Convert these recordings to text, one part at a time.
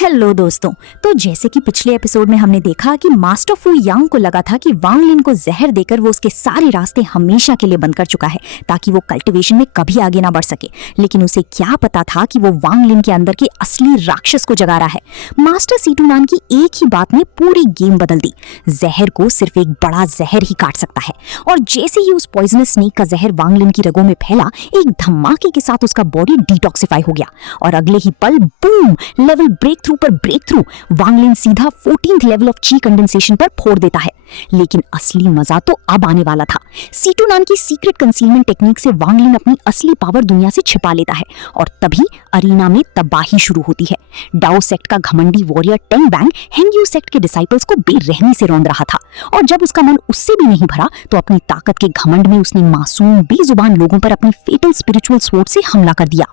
Hello दोस्तों। तो जैसे कि पिछले एपिसोड में हमने देखा कि मास्टर फू यांग को लगा था कि वांग लिन को जहर देकर वो उसके सारे रास्ते हमेशा के लिए बंद कर चुका है ताकि वो कल्टीवेशन में कभी आगे ना बढ़ सके। लेकिन उसे क्या पता था कि वो वांग लिन के अंदर के असली राक्षस को जगा रहा है। मास्टर सीटूनान की एक ही बात ने पूरी गेम बदल दी। जहर को सिर्फ एक बड़ा जहर ही काट सकता है। और जैसे ही उस पॉइजनस स्नेक का जहर वांग लिन की रगों में फैला, एक धमाके के साथ उसका बॉडी डिटॉक्सिफाई हो गया और अगले ही पल बूम, लेवल ब्रेक थ्रू पर ब्रेक थ्रू, वांग लिन सीधा 14th लेवल ऑफ ची कंडेंसेशन पर फोड़ देता है। लेकिन असली मजा तो अब आने वाला था। सीटूनान की सीक्रेट कंसीलमेंट टेक्निक से वांग लिन अपनी असली पावर दुनिया से छिपा लेता है और तभी अरीना में तबाही शुरू होती है। डाओ सेक्ट का घमंडी वॉरियर टेंग बैंग हेंगयू सेक्ट के डिसाइपल्स को बेरहमी से रौंद रहा था और जब उसका मन उससे भी नहीं भरा तो अपनी ताकत के घमंड में उसने मासूम बेजुबान लोगों पर अपनी फेटल स्पिरिचुअल स्वॉर्ड से हमला कर दिया।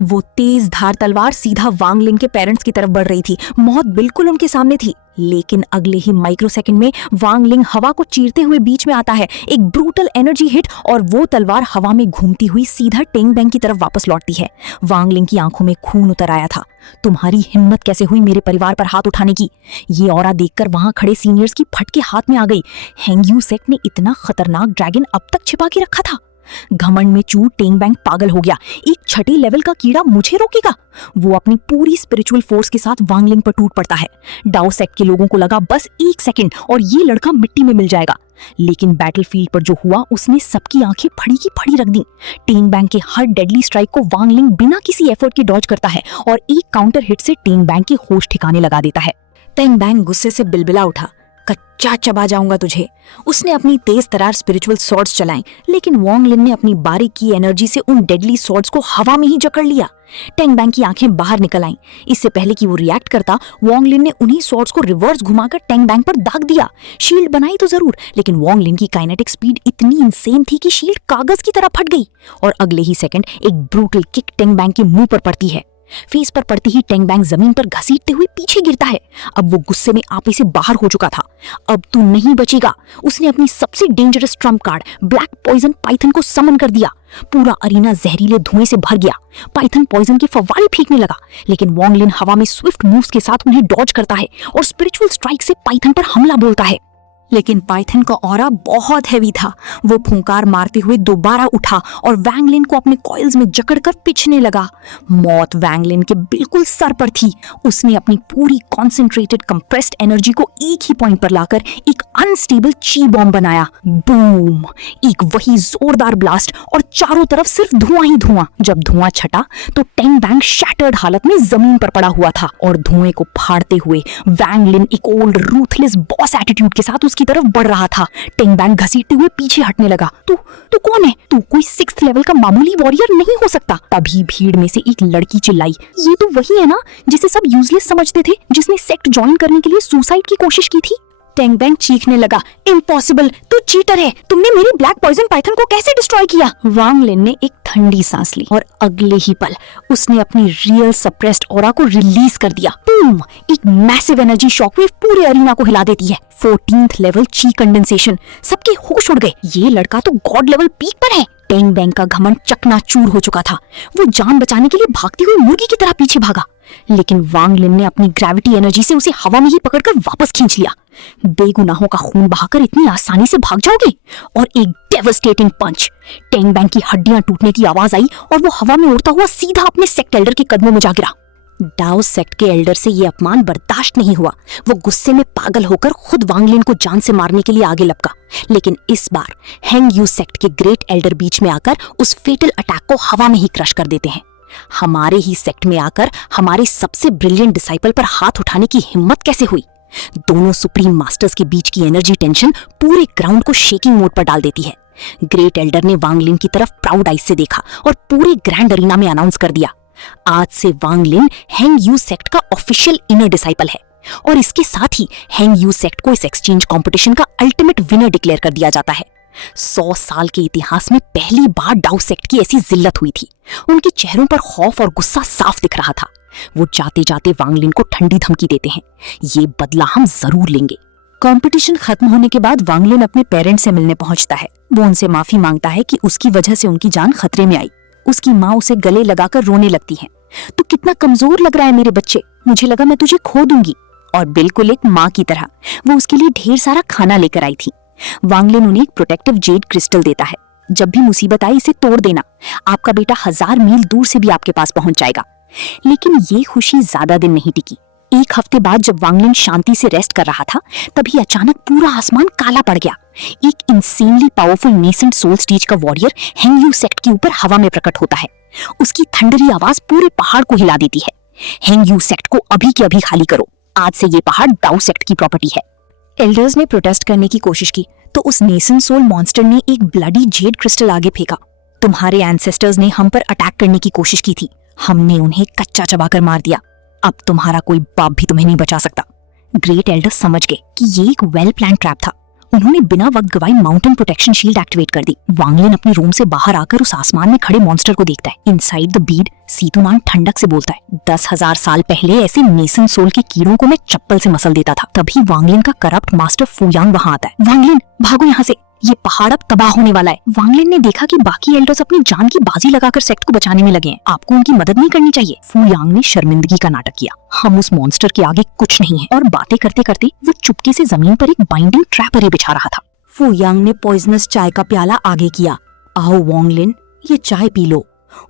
वो तेज धार तलवार सीधा वांग लिन के पेरेंट्स की तरफ बढ़ रही थी। मौत बिल्कुल उनके सामने थी। लेकिन अगले ही माइक्रो सेकंड में वांग लिन हवा को चीरते हुए बीच में आता है। एक ब्रूटल एनर्जी हिट और वो तलवार हवा में घूमती हुई सीधा टेंग बैंग की तरफ वापस लौटती है। वांग लिन की आंखों में खून उतर आया था। तुम्हारी हिम्मत कैसे हुई मेरे परिवार पर हाथ उठाने की? ये ऑरा देखकर वहां खड़े सीनियर्स की फटके हाथ में आ गई। हेंगयू सेक्ट ने इतना खतरनाक ड्रैगन अब तक छिपा के रखा था। घमंड में चूर टेंग बैंग पागल हो गया। एक छठे लेवल का कीड़ा मुझे रोकेगा? वो अपनी पूरी स्पिरिचुअल फोर्स के साथ वांग लिन पर टूट पड़ता है। डाओ सेक्ट के लोगों को लगा बस 1 सेकंड और ये लड़का मिट्टी में मिल जाएगा। लेकिन बैटलफील्ड पर जो हुआ उसने सबकी आंखें फड़ी की फड़ी रख दी। टेंग बैंग के हर डेडली स्ट्राइक को वांग लिन बिना किसी एफर्ट के डॉज करता है और एक काउंटर हिट से टेंग बैंग के होश ठिकाने लगा देता है। टेंग बैंग गुस्से से बिलबिला उठा, कच्चा चबा जाऊंगा तुझे। उसने अपनी तेज तरार स्पिरिचुअल सॉर्ड्स चलाएं, लेकिन वांग लिन ने अपनी बारीक की एनर्जी से उन डेडली सॉर्ड्स को हवा में ही जकड़ लिया। टेंग बैंग की आंखें बाहर निकल आईं। इससे पहले कि वो रिएक्ट करता, वांग लिन ने उन्हीं सॉर्ड्स को रिवर्स घुमाकर टेंग बैंग पर दाग दिया। शील्ड बनाई तो जरूर, लेकिन वांग लिन की काइनेटिक स्पीड इतनी इंसेन थी कि शील्ड कागज की तरह फट गई और अगले ही सेकंड एक ब्रूटल किक टेंग बैंग के मुंह पर पड़ती है। फेस पर पड़ती ही टेंग बैंग जमीन पर घसीटते हुए पीछे गिरता है। अब वो गुस्से में आपे से बाहर हो चुका था। अब तू नहीं बचेगा। उसने अपनी सबसे dangerous trump card black poison python को समन कर दिया। पूरा अरीना जहरीले धुएं से भर गया। पाइथन पॉइजन के फव्वारे फेंकने लगा, लेकिन वांग लिन हवा में स्विफ्ट मूव्स के साथ उन्हें डॉज करता है और स्पिरिचुअल स्ट्राइक से पाइथन पर हमला बोलता है। लेकिन पाइथन का ऑरा बहुत हैवी था। वो फुंकार मारते हुए दोबारा उठा और वांग लिन को अपने कॉइल्स में जकड़कर पिछने लगा। मौत वांग लिन के बिल्कुल सर पर थी। उसने अपनी पूरी कॉन्सेंट्रेटेड कंप्रेस्ड एनर्जी को एक ही पॉइंट पर लाकर एक अनस्टेबल ची बॉम्ब बनाया। बूम! एक वही जोरदार ब्लास्ट और चारों तरफ सिर्फ धुआं ही धुआं। जब धुआं छटा तो टेंग बैंग शैटर्ड हालत में जमीन पर पड़ा हुआ था और धुएं को फाड़ते हुए वांग लिन एक ओल्ड रूथलेस बॉस एटीट्यूड के साथ की तरफ बढ़ रहा था। टेंग बैंग घसीटते हुए पीछे हटने लगा। तू कौन है? तू कोई 6th लेवल का मामूली वॉरियर नहीं हो सकता। तभी भीड़ में से एक लड़की चिल्लाई, ये तो वही है ना जिसे सब यूजलेस समझते थे, जिसने सेक्ट ज्वाइन करने के लिए सुसाइड की कोशिश की थी। टेंग बैंग चीखने लगा, इम्पॉसिबल, तू चीटर है। तुमने मेरी ब्लैक पॉइजन पाइथन को कैसे डिस्ट्रॉय किया? वांग लिन ने एक ठंडी सांस ली और अगले ही पल उसने अपनी रियल सप्रेस्ड ऑरा को रिलीज कर दिया। बूम! एक मैसिव एनर्जी शॉकवेव पूरे अरीना को हिला देती है। 14th लेवल ची कंडेंसेशन। सबके होश उड़ गए। ये लड़का तो गॉड लेवल पीक पर है। टेंग बैंग का घमंड चकनाचूर हो चुका था। वो जान बचाने के लिए भागती हुई मुर्गी की तरह पीछे भागा, लेकिन वांग लिन ने अपनी ग्रेविटी एनर्जी से उसे हवा में ही पकड़कर वापस खींच लिया। बेगुनाहों का खून बहाकर इतनी आसानी से भाग जाओगे? और एक डेवस्टेटिंग पंच। टेंग बैंग की हड्डियां टूटने की आवाज आई और वो हवा में उड़ता हुआ सीधा अपने सेक्ट एल्डर के कदमों में जा गिरा। डाओ सेक्ट के एल्डर से ये अपमान बर्दाश्त नहीं हुआ। वो गुस्से में पागल होकर खुद वांग लिन को जान से मारने के लिए आगे लपका, लेकिन इस बार हेंगयू सेक्ट के ग्रेट एल्डर बीच में आकर उस फेटल अटैक को हवा में ही क्रश कर देते हैं। हमारे ही सेक्ट में आकर हमारे सबसे ब्रिलियंट डिसाइपल पर हाथ उठाने की हिम्मत कैसे हुई? दोनों सुप्रीम मास्टर्स के बीच की एनर्जी टेंशन पूरे ग्राउंड को शेकिंग मोड पर डाल देती है। ग्रेट एल्डर ने वांग लिन की तरफ प्राउड आइज से देखा और पूरे ग्रैंड अरीना में अनाउंस कर दिया, आज से वांग लिन हेंगयू सेक्ट का ऑफिशियल इनर डिसाइपल है और इसके साथ ही हेंगयू सेक्ट को इस एक्सचेंज कंपटीशन का अल्टीमेट विनर डिक्लेयर कर दिया जाता है। 100 साल के इतिहास में पहली बार डाउ सेक्ट की ऐसी जिल्लत हुई थी। उनके चेहरों पर खौफ और गुस्सा साफ दिख रहा था। वो जाते जाते वांग लिन को ठंडी धमकी देते हैं, ये बदला हम जरूर लेंगे। कंपटीशन खत्म होने के बाद वांग लिन अपने पेरेंट्स से मिलने पहुंचता है। वो उनसे माफी मांगता है कि उसकी वजह से उनकी जान खतरे में आई। उसकी माँ उसे गले लगाकर रोने लगती है। तू कितना कमजोर लग रहा है मेरे बच्चे, मुझे लगा मैं तुझे खो दूंगी। और बिल्कुल एक माँ की तरह वो उसके लिए ढेर सारा खाना लेकर आई थी। वांग लिन उन्हें एक प्रोटेक्टिव जेड क्रिस्टल देता है। जब भी मुसीबत आई इसे तोड़ देना, आपका बेटा 1000 मील दूर से भी आपके पास पहुंच जाएगा। लेकिन ये खुशी ज्यादा दिन नहीं टिकी। एक हफ्ते बाद जब वांग लिन शांति से रेस्ट कर रहा था, तभी अचानक पूरा आसमान काला पड़ गया। एक insanely powerful nascent soul stage का वॉरियर हेंग यू सेक्ट के ऊपर हवा में प्रकट होता है। उसकी थंडरी आवाज पूरे पहाड़ को हिला देती है। हेंग यू सेक्ट को अभी के अभी खाली करो, आज से ये पहाड़ दाऊ सेक्ट की प्रॉपर्टी है। एल्डर्स ने प्रोटेस्ट करने की कोशिश की तो उस नेसेंट सोल मॉन्स्टर ने एक ब्लडी जेड क्रिस्टल आगे फेंका। तुम्हारे एंसेस्टर्स ने हम पर अटैक करने की कोशिश की थी, हमने उन्हें कच्चा चबाकर मार दिया। अब तुम्हारा कोई बाप भी तुम्हें नहीं बचा सकता। ग्रेट एल्डर्स समझ गए कि ये एक वेल प्लान ट्रैप था। उन्होंने बिना वक्त गवाए माउंटेन प्रोटेक्शन शील्ड एक्टिवेट कर दी। वांग लिन अपने रूम से बाहर आकर उस आसमान में खड़े मॉन्स्टर को देखता है। इनसाइड द बीड सीतुनान ठंडक से बोलता है, 10,000 साल पहले ऐसे नेसेंट सोल के कीड़ों को मैं चप्पल से मसल देता था। तभी वांग लिन का करप्ट मास्टर फुयांग वहां आता है। वांग लिन भागो यहाँ से, ये पहाड़ अब तबाह होने वाला है। वांग लिन ने देखा कि बाकी एल्डर्स अपनी जान की बाजी लगाकर सेक्ट को बचाने में लगे हैं। आपको उनकी मदद नहीं करनी चाहिए। फुयांग ने शर्मिंदगी का नाटक किया। हम उस मॉन्स्टर के आगे कुछ नहीं है। और बातें करते करते वो चुपके से जमीन पर एक बाइंडिंग ट्रैप बिछा रहा था। फुयांग ने पॉइजनस चाय का प्याला आगे किया। आओ वांग लिन, ये चाय पी लो।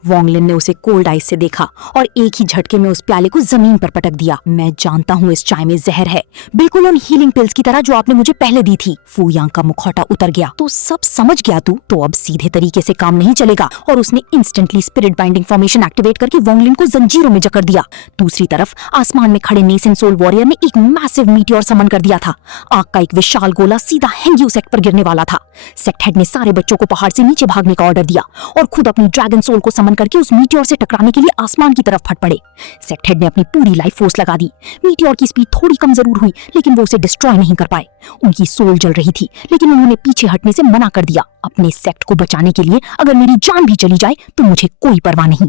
वांग लिन ने उसे कोल्ड आइस से देखा और एक ही झटके में उस प्याले को जमीन पर पटक दिया। मैं जानता हूँ इस चाय में जहर है, बिल्कुल उन हीलिंग पिल्स की तरह जो आपने मुझे पहले दी थी। फुयांग का मुखौटा उतर गया। तो सब समझ गया तू, तो अब सीधे तरीके से काम नहीं चलेगा। और उसने instantly spirit binding formation activate करके वांग लिन को जंजीरों में जकड़ दिया। दूसरी तरफ आसमान में खड़े नेसेंट सोल वॉरियर ने एक मैसिव मीटियोर समन कर दिया था। आग का एक विशाल गोला सीधा हेंग यू सेक्ट पर गिरने वाला था। सेक्ट हेड ने सारे बच्चों को पहाड़ से नीचे भागने का ऑर्डर दिया और खुद अपनी ड्रैगन सोल को समन करके उस मीटियोर से टकराने के लिए आसमान की तरफ फट पड़े। सेक्ट हेड ने अपनी पूरी लाइफ फोर्स लगा दी। मीटियोर की स्पीड थोड़ी कम जरूर हुई, लेकिन वो उसे डिस्ट्रॉय नहीं कर पाए। उनकी सोल जल रही थी, लेकिन उन्होंने पीछे हटने से मना कर दिया। अपने सेक्ट को बचाने के लिए अगर मेरी जान भी चली जाए तो मुझे कोई परवाह नहीं।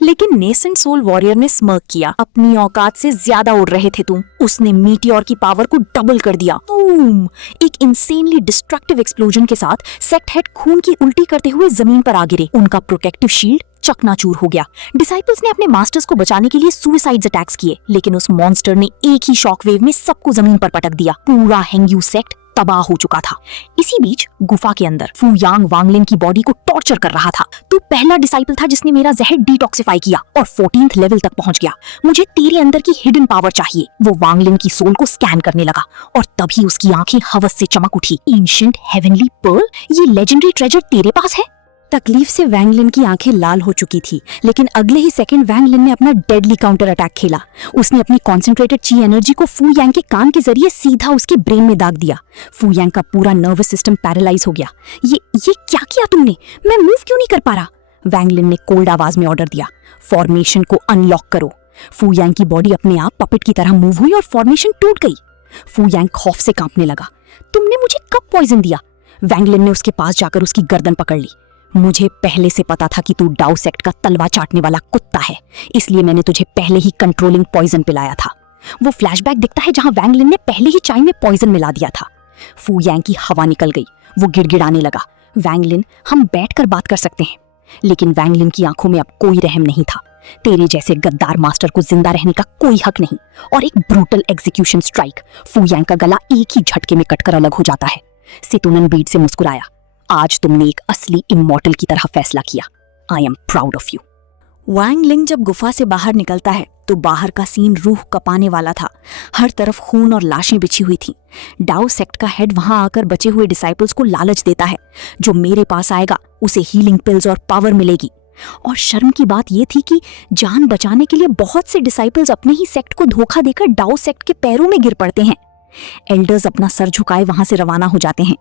लेकिन नेसेंट सोल वॉरियर ने स्मर्क किया। अपनी औकात से ज्यादा उड़ रहे थे तुम। उसने मीटियोर की पावर को डबल कर दिया। बूम! एक इंसेनली डिस्ट्रक्टिव एक्सप्लोजन के साथ सेक्ट हेड खून की उल्टी करते हुए जमीन पर आ गिरे। उनका प्रोटेक्टिव शील्ड चकनाचूर हो गया। डिसाइपल्स ने अपने मास्टर्स को बचाने के लिए सुसाइड अटैक्स किए, लेकिन उस मॉन्स्टर ने एक ही शॉकवेव में सबको जमीन पर पटक दिया। पूरा हेंग यू सेक्ट तबाह हो चुका था। इसी बीच गुफा के अंदर फुयांग वांग लिन की बॉडी को टॉर्चर कर रहा था। तू पहला डिसाइपल था जिसने मेरा जहर डिटॉक्सिफाई किया और 14th लेवल तक पहुंच गया। मुझे तेरे अंदर की हिडन पावर चाहिए। वो वांग लिन की सोल को स्कैन करने लगा और तभी उसकी आंखें हवस से चमक उठी। एंशिएंट हेवनली पर्ल, ये लेजेंडरी ट्रेजर तेरे पास है? तकलीफ से वैंग लिन की आंखें लाल हो चुकी थी, लेकिन अगले ही सेकंड वैंग लिन ने अपना डेडली काउंटर अटैक खेला। उसने अपनी कॉन्सेंट्रेटेड ची एनर्जी को फू यांग के कान के जरिए सीधा उसके ब्रेन में दाग दिया। फू यांग का पूरा नर्वस सिस्टम पैरालाइज हो गया। ये क्या किया तुमने? मैं मूव क्यों नहीं कर पा रहा? वैंग लिन ने कोल्ड आवाज में ऑर्डर दिया, फॉर्मेशन को अनलॉक करो। फू यांग की बॉडी अपने आप पपेट की तरह मूव हुई और फॉर्मेशन टूट गई। फू यांग खौफ से कांपने लगा। तुमने मुझे कब पॉइजन दिया? वैंग लिन ने उसके पास जाकर उसकी गर्दन पकड़ ली। मुझे पहले से पता था कि तू दाऊ सेक्ट का तलवा चाटने वाला कुत्ता है, इसलिए मैंने तुझे पहले ही कंट्रोलिंग पॉइजन पिलाया था। वो फ्लैशबैक दिखता है जहां वैंग लिन ने पहले ही चाय में पॉइजन मिला दिया था। फू यांग की हवा निकल गई। वो गिड़गिड़ाने लगा। वैंग लिन, हम बैठकर बात कर सकते हैं। लेकिन वैंग लिन की आंखों में अब कोई रहम नहीं था। तेरे जैसे गद्दार मास्टर को जिंदा रहने का कोई हक नहीं। और एक ब्रूटल एग्जीक्यूशन स्ट्राइक। फू यांग का गला एक ही झटके में कटकर अलग हो जाता है। सितुनन बीड से मुस्कुराया। आज तुमने एक असली इमॉर्टल की तरह फैसला किया। I am proud of you. Wang Ling जब गुफा से बाहर निकलता है तो बाहर का सीन रूह कपाने वाला था। हर तरफ खून और लाशें बिछी हुई थी। दाऊ सेक्ट का हेड वहां आकर बचे हुए डिसाइपल्स को लालच देता है, जो मेरे पास आएगा उसे हीलिंग पिल्स और पावर मिलेगी। और शर्म की बात यह थी कि जान बचाने के लिए बहुत से डिसाइपल्स अपने ही सेक्ट को धोखा देकर दाऊ सेक्ट के पैरों में गिर पड़ते हैं। एल्डर्स अपना सर झुकाए वहां से रवाना हो जाते हैं।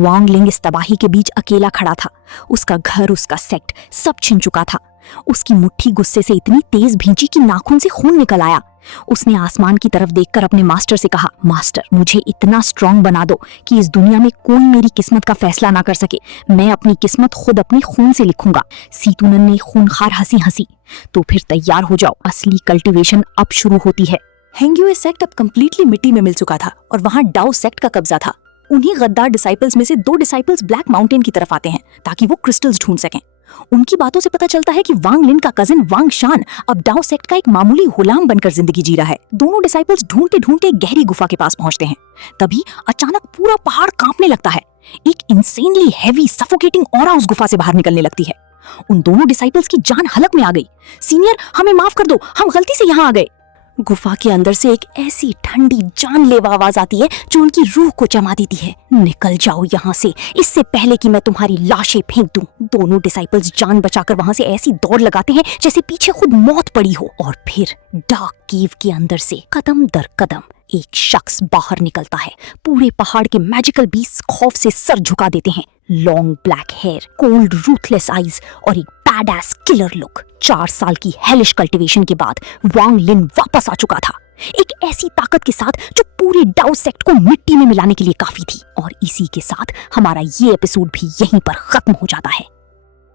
वांग लिंग इस तबाही के बीच अकेला खड़ा था। उसका घर, उसका सेक्ट सब छिन चुका था। उसकी मुट्ठी गुस्से से इतनी तेज भींची कि नाखून से खून निकल आया। उसने आसमान की तरफ देखकर अपने मास्टर से कहा, मास्टर, मुझे इतना स्ट्रांग बना दो कि इस दुनिया में कोई मेरी किस्मत का फैसला ना कर सके। मैं अपनी किस्मत खुद अपने खून से लिखूंगा। सीतुनन ने खूनखार हंसी हंसी। तो फिर तैयार हो जाओ, असली कल्टीवेशन अब शुरू होती है। हेंग्यूए सेक्ट अब कंप्लीटली मिट्टी में मिल चुका था और वहां दाऊ सेक्ट का कब्जा था। उन्हीं गद्दार डिसाइपल्स में से 2 डिसाइपल्स ब्लैक माउंटेन की तरफ आते हैं ताकि वो क्रिस्टल्स ढूंढ सकें। उनकी बातों से पता चलता है कि वांग लिन का कजिन वांग शान अब डाओ सेक्ट का एक मामूली गुलाम बनकर जिंदगी जी रहा है। दोनों डिसाइपल्स ढूंढते ढूंढते गहरी गुफा के पास पहुंचते हैं। तभी अचानक पूरा पहाड़ कांपने लगता है। एक इंसेनली हैवी सफोकेटिंग ऑरा उस गुफा से बाहर निकलने लगती है। उन दोनों डिसाइपल्स की जान हलक में आ गई। सीनियर, हमें माफ कर दो, हम गलती से यहाँ आ गए। गुफा के अंदर से एक ऐसी ठंडी जानलेवा आवाज आती है जो उनकी रूह को जमा देती है। निकल जाओ यहाँ से, इससे पहले कि मैं तुम्हारी लाशें फेंक दूं। दोनों डिसाइपल्स जान बचाकर वहां से ऐसी दौड़ लगाते हैं जैसे पीछे खुद मौत पड़ी हो। और फिर डार्क केव के अंदर से कदम दर कदम एक शख्स बाहर निकलता है। पूरे पहाड़ के मैजिकल बीस्ट खौफ से सर झुका देते हैं। Long black hair, cold ruthless eyes और एक बैडएस किलर लुक। 4 साल की हेलिश कल्टीवेशन के बाद वांग लिन वापस आ चुका था, एक ऐसी ताकत के साथ जो पूरे डाओ सेक्ट को मिट्टी में मिलाने के लिए काफी थी। और इसी के साथ हमारा ये एपिसोड भी यहीं पर खत्म हो जाता है।